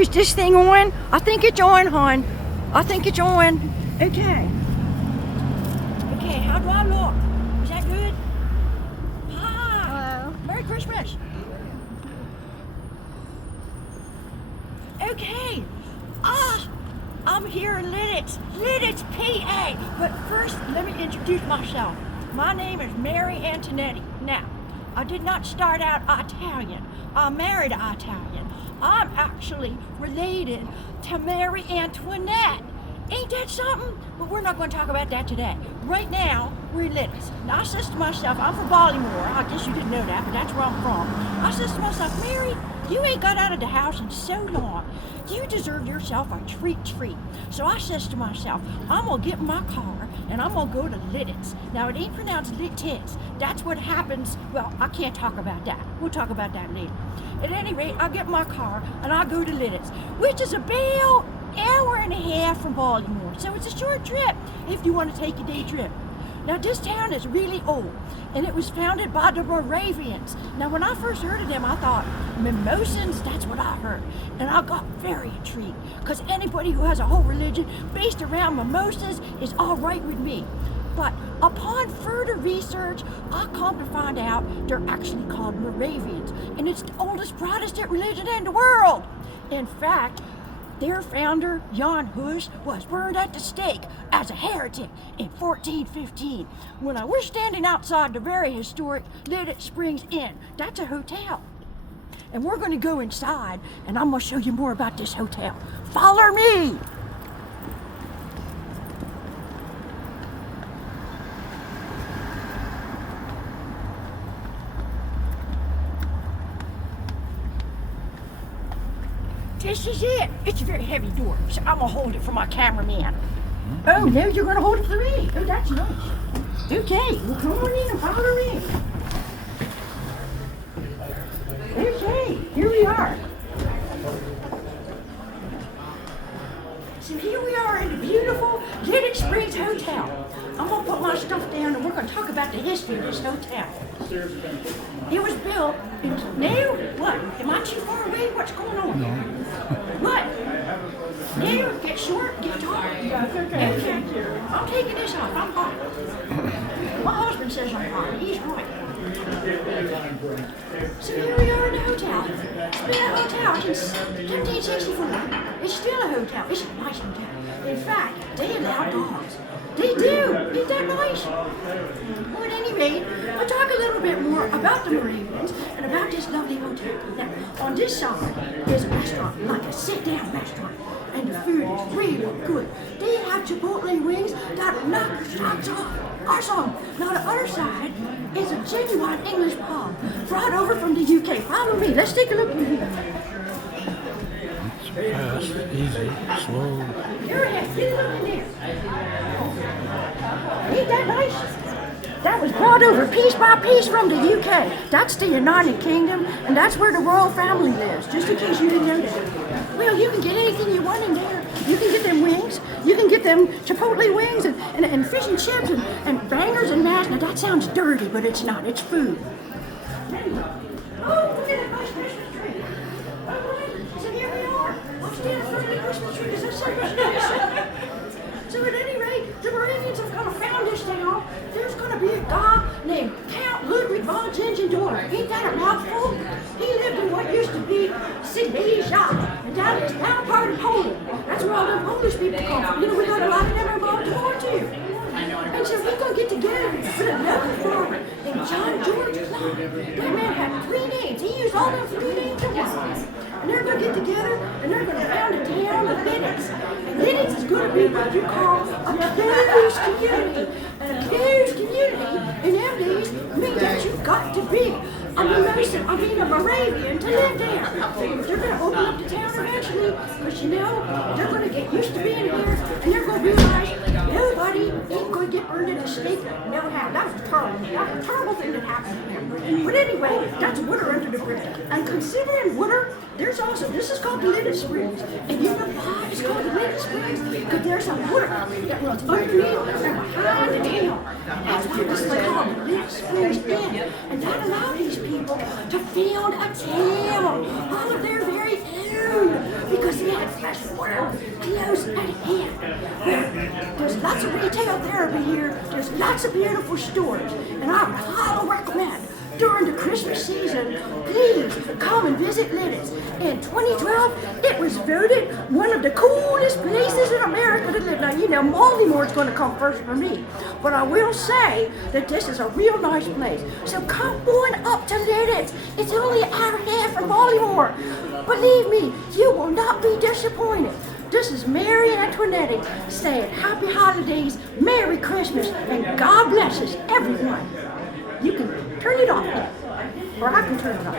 is this thing on? I think it's on, hon. I think it's on. Okay. Okay, how do I look? Is that good? Hi. Hello. Merry Christmas. Okay. I'm here in Lititz, PA. But first, let me introduce myself. My name is Mary Antonetti. Now, I did not start out Italian. I married an Italian. I'm actually related to Mary Antoinette. Ain't that something? But we're not going to talk about that today. Right now, we're in Lititz. Now, I says to myself, I'm from Baltimore. I guess you didn't know that, but that's where I'm from. I says to myself, Mary, you ain't got out of the house in so long. You deserve yourself a treat. So I says to myself, I'm going to get in my car and I'm going to go to Lititz. Now, it ain't pronounced Lititz. That's what happens. Well, I can't talk about that. We'll talk about that later. At any rate, I get in my car and I go to Lititz, which is about hour and a half from Baltimore. So it's a short trip if you want to take a day trip. Now, this town is really old, and it was founded by the Moravians. Now, when I first heard of them, I thought, mimosans, that's what I heard. And I got very intrigued, because anybody who has a whole religion based around mimosas is all right with me. But upon further research, I come to find out they're actually called Moravians, and it's the oldest Protestant religion in the world. In fact, their founder, Jan Hus, was burned at the stake as a heretic in 1415 when I was standing outside the very historic Lititz Springs Inn. That's a hotel. And we're going to go inside, and I'm going to show you more about this hotel. Follow me! This is it. It's a very heavy door, so I'm gonna hold it for my cameraman. Oh, no, you're gonna hold it for me. Oh, that's nice. Okay, well, come on in and follow me. Okay, here we are. So here we are in the beautiful Lititz Springs Hotel. I'm gonna put my stuff down and we're gonna talk about the history of this hotel. It was built in, now, what? Am I too far away? What's going on? No. What? Now, get short, get tall. Yeah, it's okay. Thank you. I'm taking this off, I'm hot. My husband says I'm hot, he's right. So here we are in the hotel. It's been a hotel since 1564. It's still a hotel. It's a nice hotel. In fact, they allow dogs. They do. Ain't that nice? Well, at any rate, we'll talk a little bit more about the Moravians and about this lovely hotel. Now, on this side is a restaurant, like a sit-down restaurant. And the food is really good. They have Chipotle wings that'll knock your socks off. Awesome. Now the other side is a genuine English pub brought over from the UK. Follow me. Let's take a look in here. Fast, easy, slow. Here it is. Get a look in there. Ain't that nice? That was brought over piece by piece from the UK. That's the United Kingdom, and that's where the royal family lives, just in case you didn't know that. Well, you can get anything you want in there. You can get them wings, you can get them Chipotle wings, and fish and chips, and bangers and mash. Now, that sounds dirty, but it's not. It's food. Oh, look at that nice Christmas tree. All right, so here we are. I'm standing in front of the Christmas tree. Is that so much nice? So at any rate, the Moravians have kind of found this town. There's going to be a guy named Count Ludwig von Zinzendorf. Ain't that a mouthful? He lived in what used to be Silesia, and down part of Poland. That's where all them Polish people come from. You know, we got a lot of them in Baltimore too. And so we're going to get together with a local farmer named John George Clark. That man had 3 names. He used all them 3 names at once. And they're going to get together and they're going to found a town of Lititz. And Lititz is going to be what you call a blues community. And a blues community in them days means that you've got to be a Moravian to live there. They're going to open up the town eventually because, you know, they're going to get used to being here and they're going to realize nobody ain't going to get burned at the stake. Never happened. That was terrible. That was a terrible thing that happened to them. But anyway, that's water under the bridge. And considering water, there's also, this is called the Lititz Springs. And you know why it's called the Lititz Springs? Because there's some water that runs underneath and behind the town. That's why this is called the Lititz Springs Inn. And that allowed these people to found a town all of their very own. Because because the advertising world close at hand. There's lots of retail therapy here. There's lots of beautiful stores. And I would highly recommend during the Christmas season, please come and visit Lititz. In 2012, it was voted one of the coolest places in America to live. Now, you know, Baltimore is going to come first for me, but I will say that this is a real nice place. So come on up to Lititz. It's only an hour and a half from Baltimore. Believe me, you will not be disappointed. This is Mary Antonetti saying Happy Holidays, Merry Christmas, and God blesses everyone. You can turn it off, or I can turn it off.